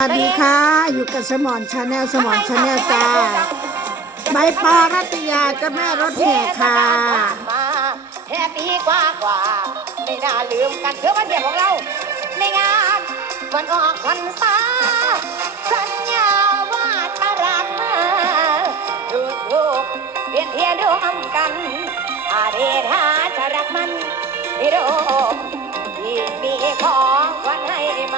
สวัสดีค่ะ อยู่กับสมอนชาแนลสมอนชาแนลจ้าใบปอรัตยาเจ้าแม่รถแห่ค่ะมาแค่ปีกว่ากว่าไม่น่าลืมกันเพื่อวันเดียวของเรา ในงานวันออกพรรษาสัญญาว่าจะรักมาลูกลูกเปลี่ยนเทียนร่วมกันอาเดชาจะรักมันพี่โดที่มีของวันให้มา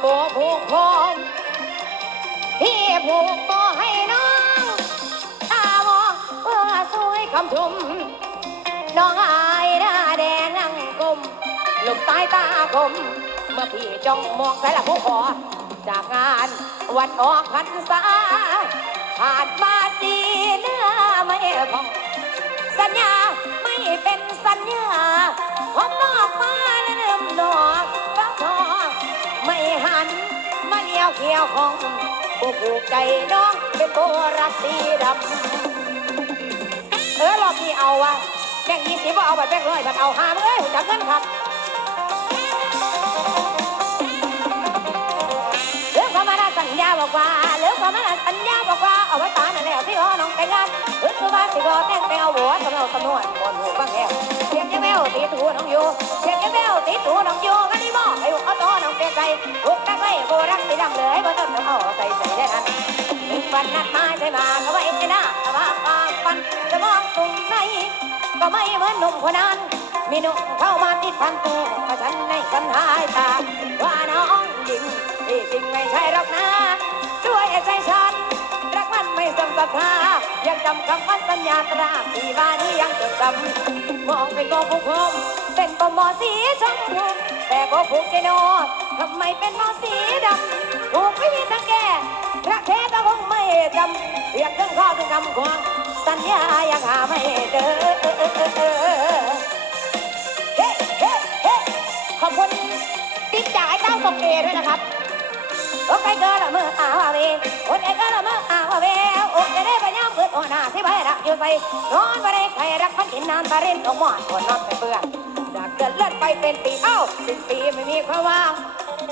โบผูกพงพี่ผูกโบให้น้องตามอเพื่อสวยคำชมน้องอายหน้าแดงนั่งกลมลูกสายตาคมเมื่อพี่จ้องมองใครละผู้ขอจากงานวันออกพรรษาผ่านมาสีเนื้อไม่พองสัญญาไม่เป็นสัญญาผมนอกมา เลี้ยวเขียวของผู้ผูกใจน้องเป็นโบรักสีดำเออรอบนี้เอาวะแบ่งยี่สิบว่าเอาบัตรแบ่งร้อยบัตรเอาห้ามเอ้ยจับเงินครับ บอกว่าเรื่องความมานสัญญาบอกว่าเอาไว้ตานั่นแหละที่รอน้องแต่งงานเรื่องคือว่าสิรอแต่งไปเอาหัวสำเนาสำนวนบนหูบ้างแล้วเสียงยังแววตีตูน้องอยู่เสียงยังแววตีตูน้องอยู่กันนี่บ่ไอ้เอาตัวน้องเปลี่ยนใจถูกนักไล่โบรักสีดำเลยบ่ต้องเอาใส่ใจได้ทันหนึ่งวันนัดมายใช่มาก็ไว้ในหน้าแต่ว่าความฝันจะมองตรงไหนก็ไม่เหมือนหนุ่มคนนั้นมีหนุ่มเข้ามาติดพันตัวฉันในสันหายตาว่าน้องจริงที่จริงไม่ใช่หรอกนะ ใจฉัน รักมันไม่สมศรัทธายังจำคำว่าสัญญาตราที่บ้านนี้ยังจดจำมองเป็นโบผูกพมเป็นปมอสีชมพูแต่ก็ผูกใจโนทำไมเป็นมอสีดำถูกไม่มีทางแก้พระแท้ก็คงไม่จำเรียกถึงข้อถึงคำควงสัญญายังหาไม่เจอเฮ้เฮ้เฮ้ขอบคุณติ๊บจากไอ้เต้าสมเอด้วยนะครับ โอ้ใครเกิดละเมออาวาเวโอ้ใครเกิดละเมออาวาเวโอ้จะได้ไปย่ำเกิดโอ้หน้าสิไปรักอยู่ใส่นอนไปได้ใครรักพันกินน้ำตาเรินออกหมอนโอ้นอนไปเปื้อนจากเกิดเลือดไปเป็นปีเอ้าสิ้นปีไม่มีความว่าง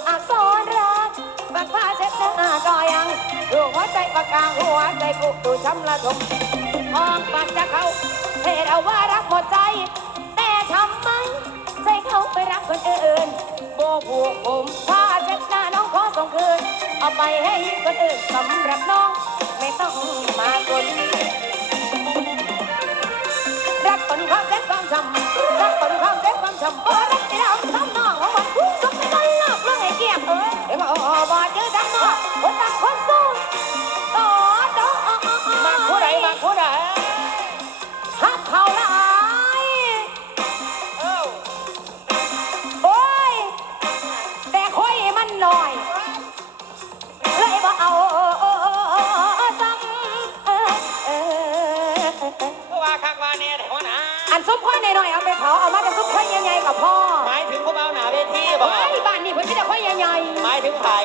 อักษรรักบักผ้าเช็ดหน้าก็ยังดูหัวใจปากกลางหัวใจกูดูช้ำละทมมองปากจะเขาเทเราว่ารักหมดใจ แต่ทำไมใจเขาไปรักคนอื่นโบผูกผมผ้า น้าน้องของคือเอาไปให้คนอื่นสำหรับน้องไม่ต้องมาคนรักคนความเจ็บความจำรักคนความเจ็บความจำบ่รักที่เรา นซุปค่อยหน่อยๆเอาไปเผาเอามาแต่ซุปค่อยใหญ่ๆกับพ่อหมายถึงพวกเอาหนาเวทีบอกไอ้บ้านนี่เพิ่นมีแต่ค่อยใหญ่หมายถึงไผ่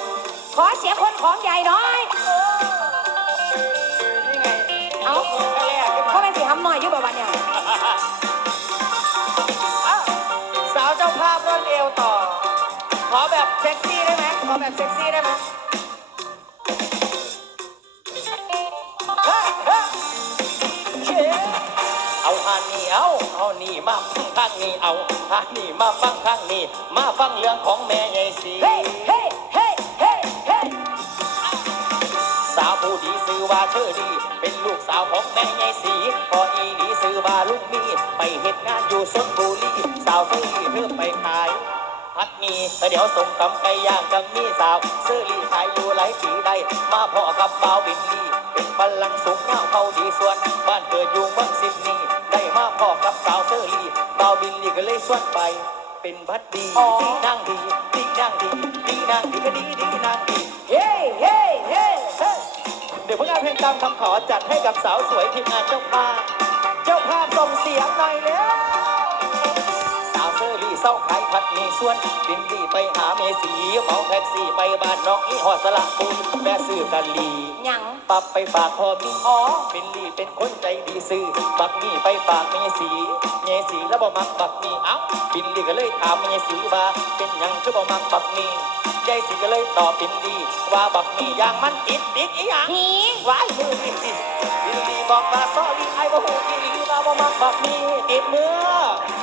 ๆขอเสียงคนของใหญ่หน่อยนี่ไงเอาก็แรกขึ้นพ่อมาแม่สิทำหน่อยอยู่แบบวันเนี่ยอ้าวสาวเจ้าภาพร่อนเอวต่อ ขอแบบเซ็กซี่ได้ไหมขอแบบเซ็กซี่ได้ไหม นนี่เอาเอานี่มาฟังข้างนี้เอาทานนี่มาฟังข้างนี้ มาฟังเรื่องของแม่ใหญ่สีเฮ้เฮ้เฮ้เฮ้เฮ้สาวผู้ดีซื้อว่าเชอดี เป็นลูกสาวของแม่ยายสีพออีดีซื้อว่าลูกมีไปเหตุงานอยู่สนบุรีสาวซื้อเธอไปขายพัดมีเดี๋ยวส่งคำไก่ย่างกับมีสาวซื้อลีขายอยู่หลายปีได้ มาพ่อกับบ่าวบินลีเป็นพลังสูงเงาเขาดีส่วน บ้านเกิดอยู่เมืองซิดนีย์ ได้มาพ่อกับสาวเซอร์ลีบ่าวบินลีก็เลยส่วนไป เป็นบัดดีดีนางดีดีนางดีดีนางดีก็ดีดีนางดีเฮ้เฮ้เฮ้เฮ้เดี๋ยวผลงานเพลงตามคำขอจัดให้กับสาวสวยทีมงานเจ้าภาพเจ้าภาพส่งเสียงหน่อยเร็ว สาวเซอรี่เศร้าขายขพัดมีส่วนบินดีไปหาเมสีเมาแท็กซี่ไปบ้านนอกอีหอดสละบุญแม่ซื้อกะลีหยังปรับไปฝากพอมีอ๋อบินลี่เป็นคนใจดีซื้อบักนี่ไปฝากเมสีเมสีแล้วบ่มักบักนี่เอ้าบินลี่ก็เลยถามเมสีว่าเป็นหยังคือบ่มักบักนี่ยายสีก็เลยตอบบินลี่ว่าบักนี่อย่างมันติดติดอีหยังหีวายมือบินลี่บินลี่ บอกว่าซอรี่ไอ้บ่ฮู้อีหลีเราบ่มักบักนี่ติดมือ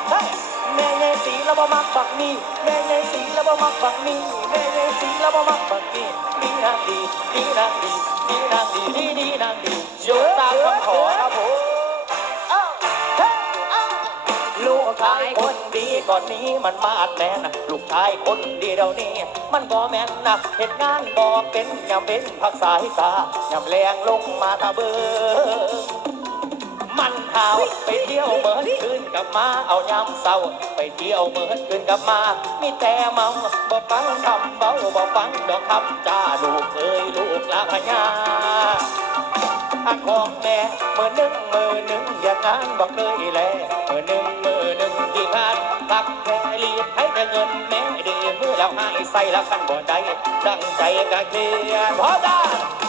เฮ้ยแม่ใหญ่สีแล้วบ่มักบักนี่แม่ใหญ่สีแล้วบ่มักบักนี่แม่ใหญ่สีแล้วบ่มักบักนี่ดีนางดีดีนางดีดีนางดีดีดีนางดีโยตามคำขอครับผม กชายคนดีก่อนนี้มันมาดแม่นะลูกชายคนดีเดี๋ยวนี้มันบ่แม่นนะเหตุงานบ่เป็นยามเป็นพักสายตายามแรงลงมาตาเบิงมันหาวไปเที่ยวเมิดคืนกลับมาเอายามเศร้า ไปเที่ยวเมิดคืนกลับมา มีแต่เมาบ่ฟังคำเบาบ่ฟังดอกคำจ้าลูกเอ้ยลูกลาพญาอาของแม่มือหนึ่งมือหนึ่งอย่างงานบอกเลยแลมือหนึ่งมือหนึ่ง ให้แต่เงินแม่ดีมือแล้วให้ใส่ละคันบ่ได้ตั้งใจกะเคียนพอได้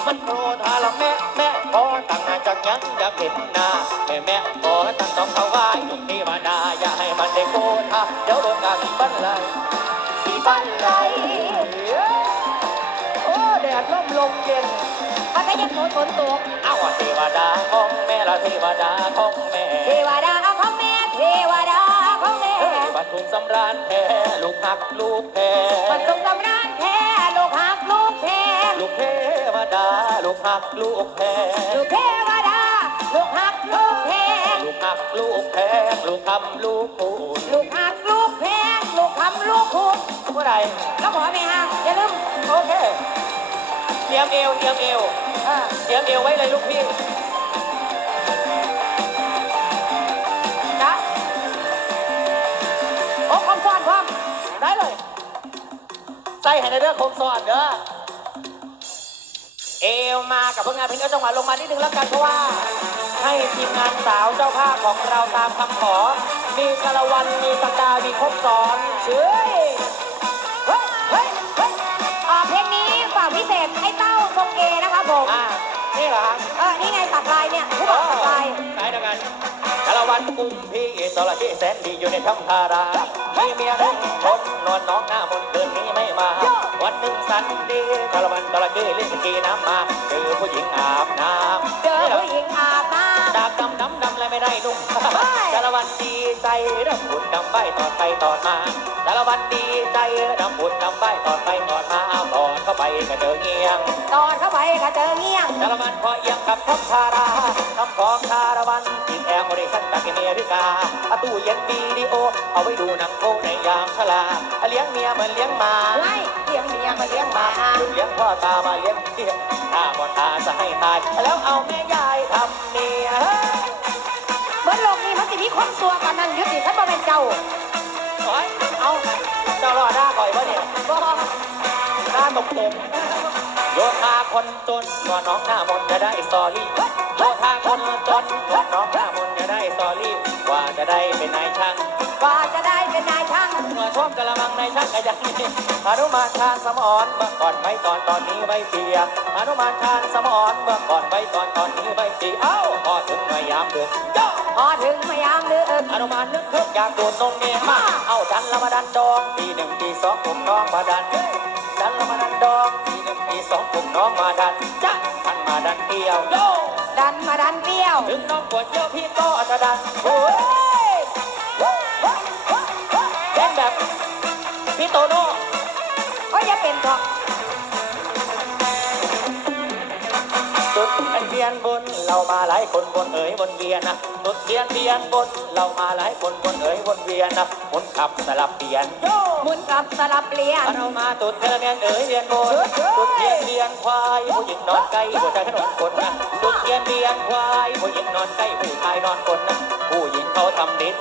มันโทรทาละแม่แม่พอตั้งหน้าจากยังอยากเห็นหน้าแม่แม่ขอตั้งต้องเขาไว้ทุกที่มาดาอย่าให้มันได้โกธาเดี๋ยวโดนกาสีบันไลสีบันไลโอ้แดดล่มลมเย็นมันก็ยังฝนฝนตกเอาว่าเทวดาของแม่ละเทวดาของแม่เทวดา สำราญแพ้ลูกหักลูกแพ้มันทรงสำราญแท้ลูกหักลูกแพ้ลูกเทวดาลูกหักลูกแพ้ลูกเทวดาลูกหักลูกแพ้ลูกหักลูกแพ้ลูกคำลูกคูณลูกหักลูกแพ้ลูกคำลูกคุณเมื่อไหรแล้วขอแม่ฮะอย่าลืมโอเคเตรียมเอวเตรียมเอวเออเตรียมเอวไว้เลยลูกพี่ ใส่ให้ในเรื่องคมสอนเด้อ เอวมากับพวกงานเพลงก็จังหวะลงมานิดนึงแล้วกันเพราะว่า ให้ทีมงานสาวเจ้าภาพของเราตามคำขอ มีชาละวันมีสกามีครบซ้อนเชื่อยเฮ้ยเฮ้ยเฮ้ยอ่าเพลงนี้ฝากพิเศษให้เต้าทรงเอนะคะผม อ่านี่เหรอครับเออ นี่ไงสักลายเนี่ย ผู้บอกสักลาย สายเดียวกันชาละวันกุมพี่ตละที่แสนดีอยู่ในถ้ำทารา มีเมียหนึ่งคนนอนน้องหน้ามนต์คืนนี้ไม่มา วันหนึ่งสันดีชาละวันตละที่เล่นสกีน้ำมาเจอผู้หญิงอาบน้ำเจอผู้หญิงอาบน้ดาบดำดำดำเลยไม่ได้นุ่มเฮ้ยสารวันดีใจ เริ่มบุญดำใบตอดไปตอดมาสารวันดีใจดำบุญดำใบตอดไปตอดมาเอาตอดเข้าไปก็เจอเงียงตอนเข้าไปก็เจอเงี้ยงสารวันพอเอียงกับทัพทาราทัพของคารวันติดแอร์โมเดชันจากอเมริกาอาตู้เย็นวิดีโอ เอาไว้ดูหนังโป๊ในยามชลาเลี้ยงเมียมือนเลี้ยงหมาไล่เลี้ยงเมียมาเลี้ยงหมาลูเลี้ยงพ่อตามาเลี้ยงเตี้ยถ้าบ่ตาจะให้ตาย แล้วเอาแม่ยายทำเนีย เมื่อโลกนี้มันสิมีความสัวกันนั่นยุติท่านบ่เป็นเจ้าโอ๊ยเอาเจ้ารอด้าก่อยวะเนี่ยบ่ด้าตกตมโยธาคนจนก่อนน้องหน้ามนจะได้สอรี่โยธาคนจนก่อนน้องหน้ามนจะได้สอรี่ ว่าจะได้เป็นนายช่างกว่าจะได้เป็นนายช่างเมื่อท่วมกระมังนายช่างก็ยังมีอนุมานทานสมอนเมื่อก่อนไว้ตอนตอนนี้ไว้เปียอนุมานทานสมอนเมื่อก่อนไว้ตอนตอนนี้ไว้เปียเอ้าพอถึงมายามเดือดย่อพอถึงมายามเลือกอนุมานนึกเพิกอยากโดดนงเมียมาเอาดันละมาดันดองปีหนึ่งปีสองผมน้องมาดันดันละมาดันดองปีหนึ่งปีสองผมน้องมาดันจ้ะท่านมาดันเดียวโย ดันมาดันเปรี้ยว ถึงน้องปวดเยอะพี่ก็จะดันโอ้เฮ้ยยเฮ้ยเฮ้ยเฮ้ยเล่นแบบพี่โตโน่โอ้ยอย่าเป็นทอกสุดอัน เบียนบนเรามาหลายคนบนเอ๋ยบนเวียนนะสุดเบียนเบียนบนเรามาหลายคนบนเอ๋ยบนเวียนนะหมุนขับสลับเปลี่ยนโยหมุนกลับสลับเปลี่ยนเรามาตุดเธอเนียนเอ๋ยเรียนบนตุดเรียนเรียนควายผู้หญิงนอนใกล้ผู้ชายถนนคนนะตุดเรียนเรียนควายผู้หญิงนอนใกล้ผู้ชายนอนคนนะผู้หญิงเขาทำดิน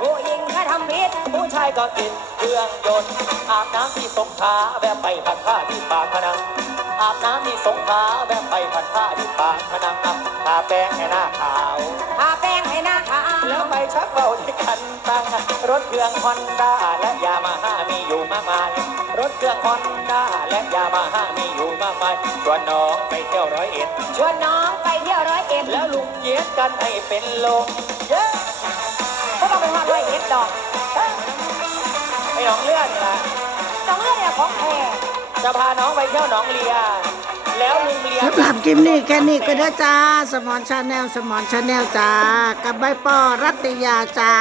ผู้หญิงก็ทำผิดผู้ชายก็กินเครื่องยนต์อาบน้ำที่สงขลาแวะไปผัดผ้าที่ปากพนัง อาบน้ำที่สงขลาแวะไปผัดผ้าที่ปากพนังอะทาแป้งให้หน้าขาว ทาแป้งให้หน้าขาวแล้วไปชักเบาที่กันตังอะรถเครื่องฮอนด้าและยามาฮ่ามีอยู่มากมาย รถเครื่องฮอนด้าและยามาฮ่ามีอยู่มากมายชวนน้องไปเที่ยวร้อยเอ็ด ชวนน้องไปเที่ยวร้อยเอ็ด แล้วลุงเย็ดกันให้เป็นลมเย้ก็ต้องไปฮอดร้อยเอ็ดดอกเอ้ยไปหนองเลือดนี่ละน้องเลือดเนี่ยของแท้ จะพาน้องไปเที่ยวหนองเลีย แล้วลุงเลียสำหรับคลิปนี้แค่นี้ก็ได้จ้า สมอนชาแนล สมอนชาแนลจ้า กับใบปอรัตยาจ้า